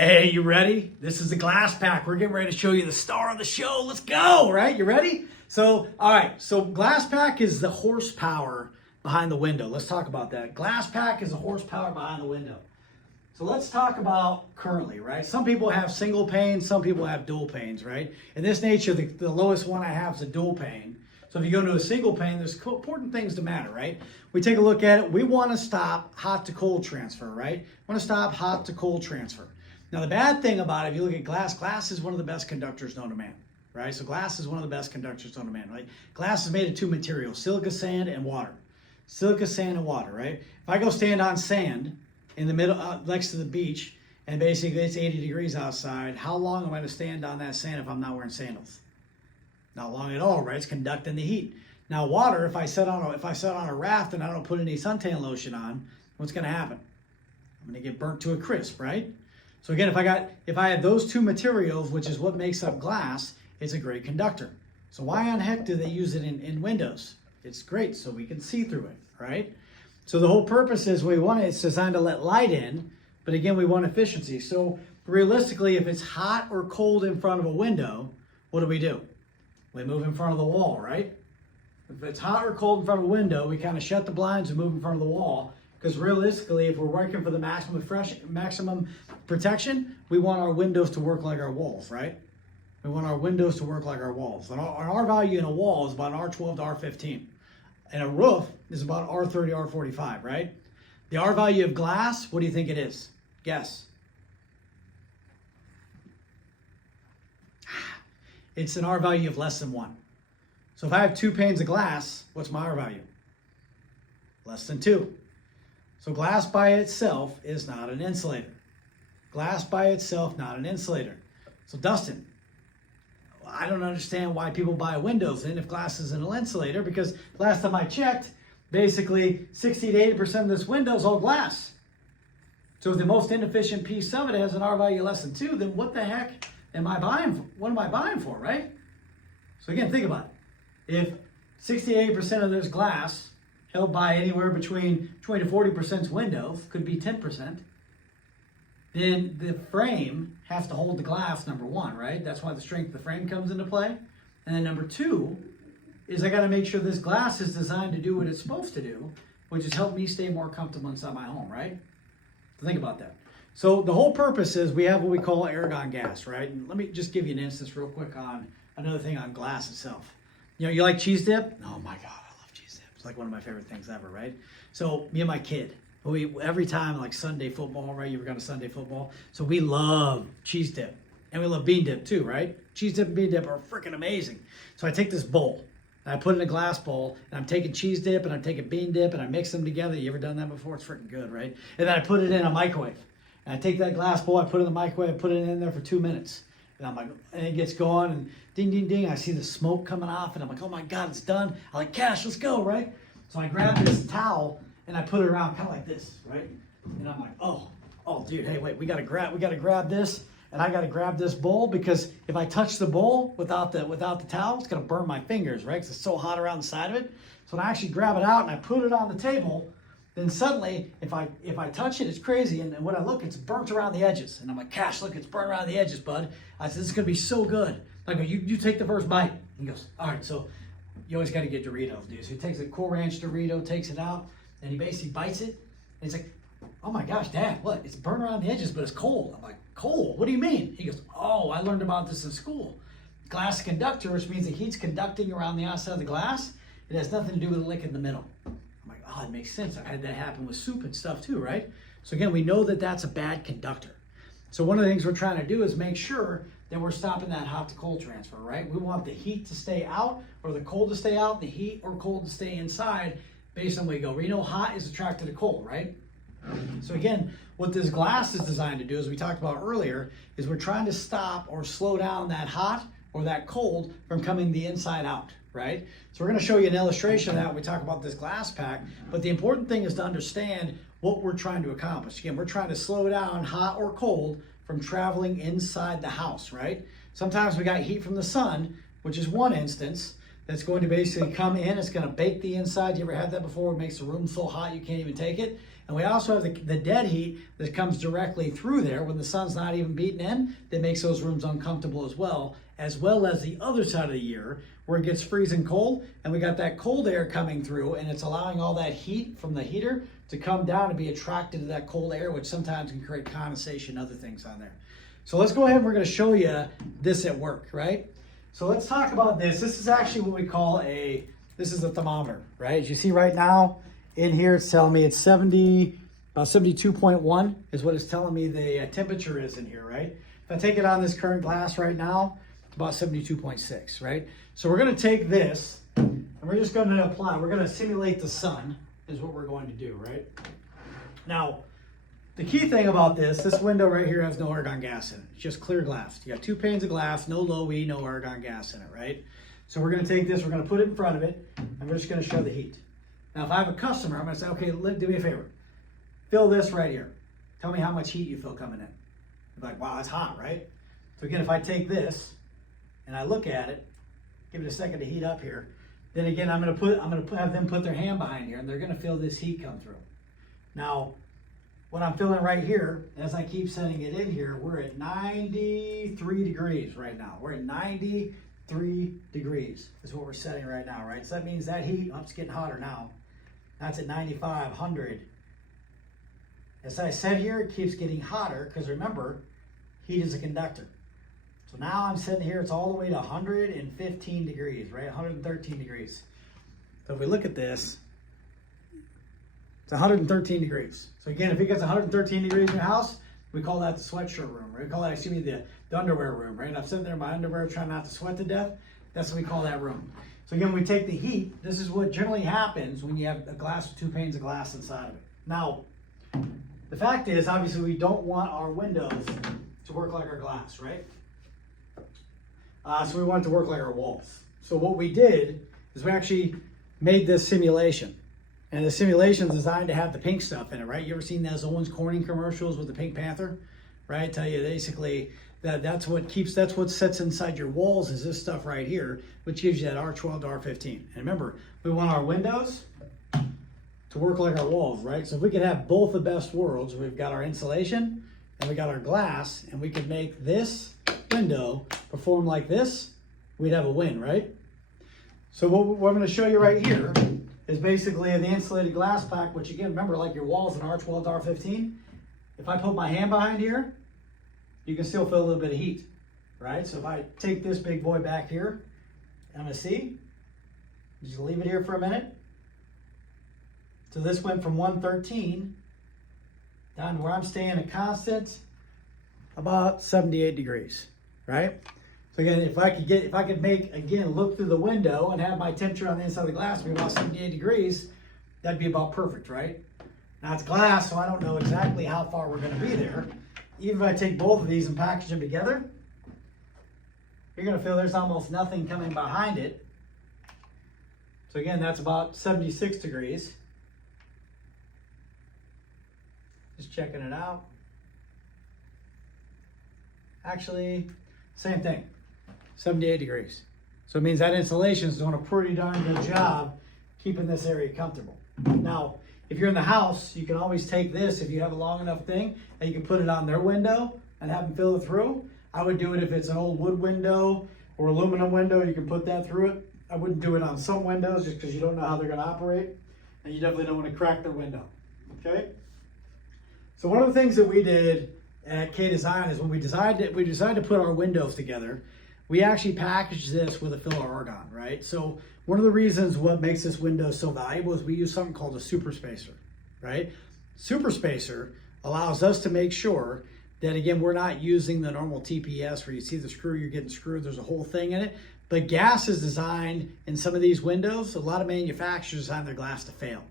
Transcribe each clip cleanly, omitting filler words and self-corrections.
Hey, you ready? This is the glass pack. We're getting ready to show you the star of the show. Let's go, right? You ready? So, all right. So glass pack is the horsepower behind the window. Let's talk about that. Glass pack is the horsepower behind the window. So let's talk about currently, right? Some people have single pane, some people have dual panes, right? In this nature, the lowest one I have is a dual pane. So if you go to a single pane, there's important things to matter, right? We take a look at it. We want to stop hot to cold transfer, right? We want to stop hot to cold transfer. Now, the bad thing about it, if you look at glass is one of the best conductors known to man, right? So glass is one of the best conductors known to man, right? Glass is made of two materials, silica sand and water. Silica sand and water, right? If I go stand on sand in the middle, next to the beach, and basically it's 80 degrees outside, how long am I going to stand on that sand if I'm not wearing sandals? Not long at all, right? It's conducting the heat. Now, water, if I sit on a raft and I don't put any suntan lotion on, what's going to happen? I'm going to get burnt to a crisp, right? So again, if I had those two materials, which is what makes up glass, it's a great conductor. So why on heck do they use it in windows? It's great, so we can see through it, right? So the whole purpose is it's designed to let light in, but again, we want efficiency. So realistically, if it's hot or cold in front of a window, what do? We move in front of the wall, right? If it's hot or cold in front of a window, we kind of shut the blinds and move in front of the wall. Because realistically, if we're working for the maximum protection, we want our windows to work like our walls, right? We want our windows to work like our walls. And our value in a wall is about R12 to R15. And a roof is about R30, R45, right? The R value of glass, what do you think it is? Guess. It's an R value of less than 1. So if I have 2 panes of glass, what's my R value? Less than 2. So glass by itself is not an insulator. Glass by itself, not an insulator. So Dustin, I don't understand why people buy windows in if glass isn't an insulator, because last time I checked, basically 60 to 80% of this window is all glass. So if the most inefficient piece of it has an R value less than 2, then what the heck am I buying for? What am I buying for, right? So again, think about it. If 60 to 80% of this glass held by anywhere between 20 to 40% windows, could be 10%, then the frame has to hold the glass, number one, right? That's why the strength of the frame comes into play. And then number 2 is I got to make sure this glass is designed to do what it's supposed to do, which is help me stay more comfortable inside my home, right? So think about that. So the whole purpose is we have what we call argon gas, right? And let me just give you an instance real quick on another thing on glass itself. You know, you like cheese dip? Oh my God, I love cheese dip. It's like one of my favorite things ever, right? So me and my kid, every time like Sunday football, right? You ever gone to Sunday football? So we love cheese dip. And we love bean dip too, right? Cheese dip and bean dip are freaking amazing. So I take this bowl, and I put it in a glass bowl, and I'm taking cheese dip, and I'm taking bean dip, and I mix them together. You ever done that before? It's freaking good, right? And then I put it in a microwave. And I take that glass bowl, I put it in the microwave, I put it in there for 2 minutes. And I'm like, and it gets going, and ding, ding, ding. I see the smoke coming off, and I'm like, oh my God, it's done. I'm like, Cash, let's go, right? So I grab this towel, and I put it around kind of like this, right? And I'm like, oh, dude, hey, wait, we gotta grab this, and I gotta grab this bowl, because if I touch the bowl without the towel, it's gonna burn my fingers, right? Because it's so hot around the side of it. So when I actually grab it out and I put it on the table, then suddenly, if I touch it, it's crazy. And when I look, it's burnt around the edges. And I'm like, Cash, look, it's burnt around the edges, bud. I said, this is going to be so good. I go, you take the first bite. He goes, all right, so you always got to get Doritos, dude. So he takes a Cool Ranch Dorito, takes it out, and he basically bites it. And he's like, oh my gosh, Dad, what? It's burnt around the edges, but it's cold. I'm like, cold? What do you mean? He goes, oh, I learned about this in school. Glass conductor, which means the heat's conducting around the outside of the glass. It has nothing to do with the lick in the middle. Oh, it makes sense. I've had that happen with soup and stuff too, right? So again, we know that that's a bad conductor. So one of the things we're trying to do is make sure that we're stopping that hot to cold transfer, right? We want the heat to stay out, or the cold to stay out, the heat or cold to stay inside based on where you go. We know hot is attracted to cold, right? So again, what this glass is designed to do, as we talked about earlier, is we're trying to stop or slow down that hot or that cold from coming the inside out, right? So we're going to show you an illustration of that when we talk about this glass pack, but the important thing is to understand what we're trying to accomplish. Again, we're trying to slow down hot or cold from traveling inside the house, right? Sometimes we got heat from the sun, which is one instance, that's going to basically come in, it's going to bake the inside. You ever had that before? It makes the room so hot you can't even take it. And we also have the dead heat that comes directly through there when the sun's not even beating in, that makes those rooms uncomfortable as well as the other side of the year where it gets freezing cold and we got that cold air coming through and it's allowing all that heat from the heater to come down and be attracted to that cold air, which sometimes can create condensation and other things on there. So let's go ahead and we're going to show you this at work, right? So let's talk about this. This is actually what we call this is a thermometer, right? As you see right now in here, it's telling me it's about 72.1 is what it's telling me the temperature is in here, right? If I take it on this current glass right now, it's about 72.6, right? So we're going to take this and we're just going to apply, we're going to simulate the sun is what we're going to do, right? Now, the key thing about this window right here has no argon gas in it. It's just clear glass. You got 2 panes of glass, no low E, no argon gas in it, right? So we're going to take this, we're going to put it in front of it, and we're just going to show the heat. Now, if I have a customer, I'm going to say, okay, do me a favor. Fill this right here. Tell me how much heat you feel coming in. You're like, wow, that's hot, right? So again, if I take this and I look at it, give it a second to heat up here, then again, I'm going to have them put their hand behind here, and they're going to feel this heat come through. Now, what I'm feeling right here, as I keep setting it in here, we're at 93 degrees right now. We're at 93 degrees is what we're setting right now, right? So that means that heat, it's getting hotter now. That's at 95, 100. As I said here, it keeps getting hotter because remember, heat is a conductor. So now I'm sitting here, it's all the way to 115 degrees, right? 113 degrees. So if we look at this, it's 113 degrees. So again, if it gets 113 degrees in your house, we call that the sweatshirt room, right? We call that, the underwear room, right? And I'm sitting there in my underwear trying not to sweat to death. That's what we call that room. So again, when we take the heat, this is what generally happens when you have a glass with 2 panes of glass inside of it. Now, the fact is, obviously, we don't want our windows to work like our glass, right? So we want it to work like our walls. So what we did is we actually made this simulation. And the simulation is designed to have the pink stuff in it, right? You ever seen those Owens Corning commercials with the Pink Panther? Right? Tell you basically that's what sets inside your walls is this stuff right here, which gives you that R12 to R15. And remember, we want our windows to work like our walls, right? So if we could have both the best worlds, we've got our insulation and we got our glass, and we could make this window perform like this, we'd have a win, right? So what I'm going to show you right here is basically the insulated glass pack, which again, remember, like your walls in R12 to R15. If I put my hand behind here, you can still feel a little bit of heat, right? So if I take this big boy back here, I'm going to see, just leave it here for a minute. So this went from 113 down to where I'm staying a constant about 78 degrees, right? So again, if I could look through the window and have my temperature on the inside of the glass be about 78 degrees, that'd be about perfect, right? Now it's glass, so I don't know exactly how far we're going to be there. Even if I take both of these and package them together, you're going to feel there's almost nothing coming behind it. So again, that's about 76 degrees. Just checking it out. Actually, same thing, 78 degrees. So it means that insulation is doing a pretty darn good job keeping this area comfortable. Now, if you're in the house, you can always take this, if you have a long enough thing, and you can put it on their window and have them fill it through. I would do it if it's an old wood window or aluminum window, you can put that through it. I wouldn't do it on some windows just because you don't know how they're going to operate, and you definitely don't want to crack their window, okay? So one of the things that we did at K-Design is when we decided to put our windows together, we actually packaged this with a filler argon, right? So one of the reasons what makes this window so valuable is we use something called a super spacer, right? Super spacer allows us to make sure that, again, we're not using the normal TPS where you see the screw, you're getting screwed, there's a whole thing in it. But gas is designed in some of these windows, a lot of manufacturers design their glass to fail.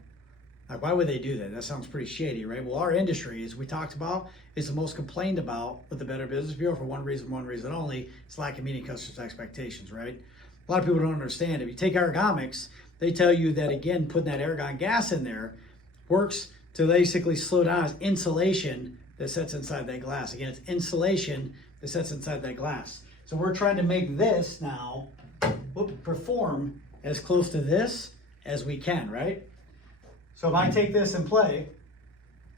Like, why would they do that? That sounds pretty shady, right? Well, our industry, as we talked about, is the most complained about with the Better Business Bureau for one reason only. It's lack of meeting customers' expectations, right? A lot of people don't understand. If you take ergonomics, they tell you that, again, putting that argon gas in there works to basically slow down as insulation that sits inside that glass. Again, it's insulation that sits inside that glass. So we're trying to make this now perform as close to this as we can, right? So if I take this and play,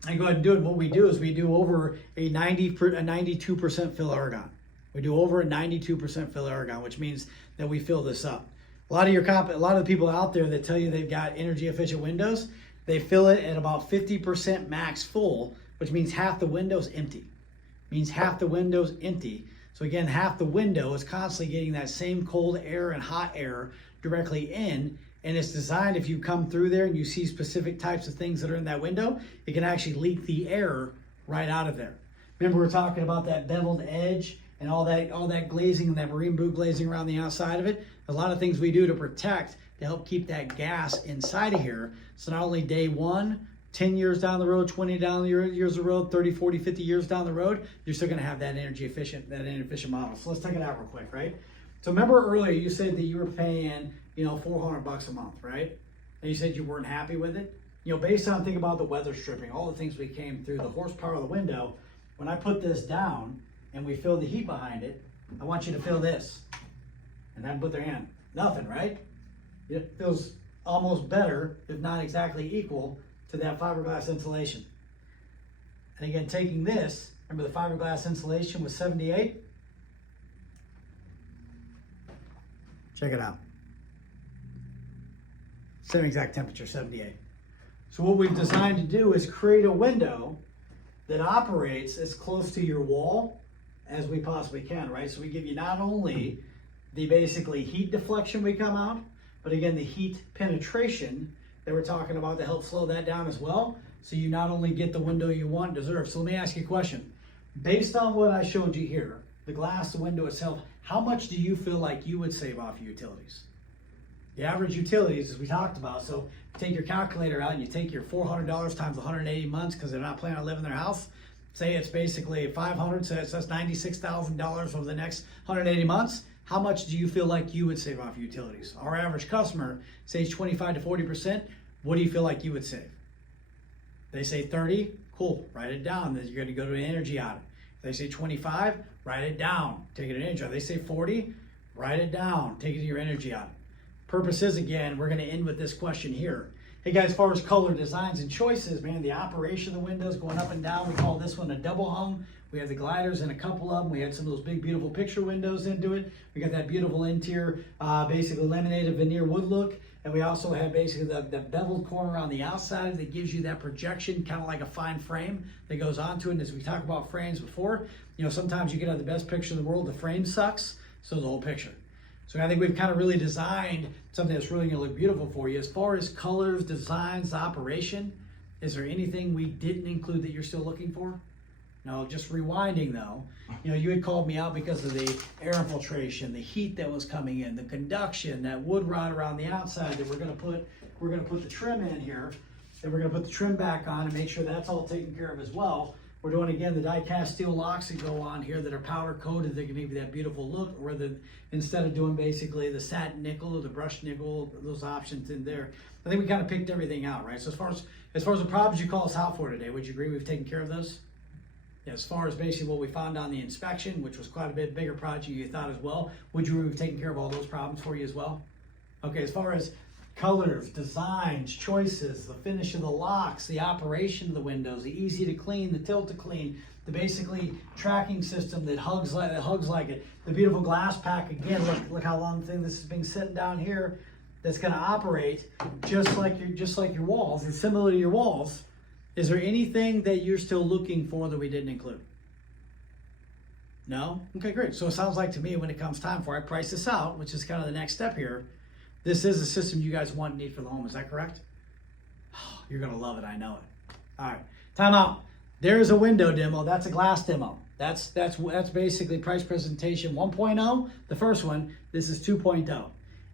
I go ahead and do it. What we do is we do over a 92% fill argon. We do over a 92% fill argon, which means that we fill this up. A lot of the people out there that tell you they've got energy efficient windows, they fill it at about 50% max full, which means half the window's empty. Means half the window's empty. So again, half the window is constantly getting that same cold air and hot air directly in. And it's designed, if you come through there and you see specific types of things that are in that window, it can actually leak the air right out of there. Remember, we're talking about that beveled edge and all that glazing and that marine blue glazing around the outside of it. A lot of things we do to protect, to help keep that gas inside of here. So not only day one, 10 years down the road, 20 down the years of the road, 30, 40, 50 years down the road, you're still gonna have that energy efficient model. So let's take it out real quick, right? So remember earlier you said that you were paying, $400 a month, right? And you said you weren't happy with it. Based on, think about the weather stripping, all the things we came through, the horsepower of the window. When I put this down and we feel the heat behind it, I want you to feel this. And then put their hand. Nothing, right? It feels almost better, if not exactly equal, to that fiberglass insulation. And again, taking this, remember the fiberglass insulation was 78? Check it out. Same exact temperature, 78. So what we've designed to do is create a window that operates as close to your wall as we possibly can, right? So we give you not only the basically heat deflection we come out, but again, the heat penetration that we're talking about to help slow that down as well. So you not only get the window you want and deserve. So let me ask you a question. Based on what I showed you here, the glass, the window itself, how much do you feel like you would save off your utilities? The average utilities, as we talked about, so take your calculator out and you take your $400 times 180 months because they're not planning on living in their house. Say it's basically 500, so that's $96,000 over the next 180 months. How much do you feel like you would save off utilities? Our average customer saves 25 to 40%. What do you feel like you would save? They say 30, cool, write it down. Then you're going to go to an energy audit. They say 25, write it down, take it to an energy audit. They say 40, write it down, take it to your energy audit. Purpose is, again, we're going to end with this question here. Hey guys, as far as color designs and choices, man, the operation of the windows going up and down, we call this one a double hung. We have the gliders and a couple of them. We had some of those big, beautiful picture windows into it. We got that beautiful interior, basically laminated veneer wood look. And we also have basically the beveled corner on the outside that gives you that projection, kind of like a fine frame that goes onto it. And as we talked about frames before, sometimes you can have the best picture in the world, the frame sucks, so the whole picture. So I think we've kind of really designed something that's really gonna look beautiful for you. As far as colors, designs, operation, is there anything we didn't include that you're still looking for? No, just rewinding though, you had called me out because of the air infiltration, the heat that was coming in, the conduction, that wood rod around the outside that we're gonna put the trim in here, and we're gonna put the trim back on and make sure that's all taken care of as well. We're doing, again, the die-cast steel locks that go on here that are powder coated that can give you that beautiful look, or instead of doing basically the satin nickel or the brushed nickel, those options in there. I think we kind of picked everything out, right? So as far as the problems you call us out for today, would you agree we've taken care of those? Yeah, as far as basically what we found on the inspection, which was quite a bit bigger project you thought as well, would you agree we've taken care of all those problems for you as well? Okay, as far as colors, designs, choices, the finish of the locks, the operation of the windows, the easy to clean, the tilt to clean, the basically tracking system that hugs like it, the beautiful glass pack. Again, look how long this has been sitting down here. That's going to operate just like your walls, and similar to your walls. Is there anything that you're still looking for that we didn't include? No? Okay, great. So it sounds like to me when it comes time for I price this out, which is kind of the next step here, this is a system you guys want and need for the home. Is that correct? Oh, you're going to love it. I know it. All right. Time out. There's a window demo. That's a glass demo. That's basically price presentation 1.0, the first one. This is 2.0.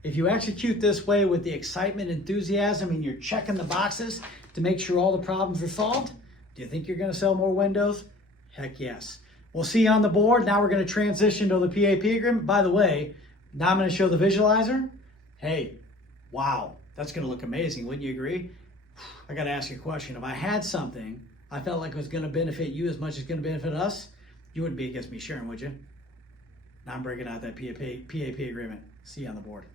If you execute this way with the excitement, enthusiasm, and you're checking the boxes to make sure all the problems are solved, do you think you're going to sell more windows? Heck yes. We'll see you on the board. Now we're going to transition to the PAP agreement. By the way, now I'm going to show the visualizer. Hey, wow, that's going to look amazing. Wouldn't you agree? I got to ask you a question. If I had something I felt like was going to benefit you as much as it's going to benefit us, you wouldn't be against me sharing, would you? Now I'm breaking out that PAP agreement. See you on the board.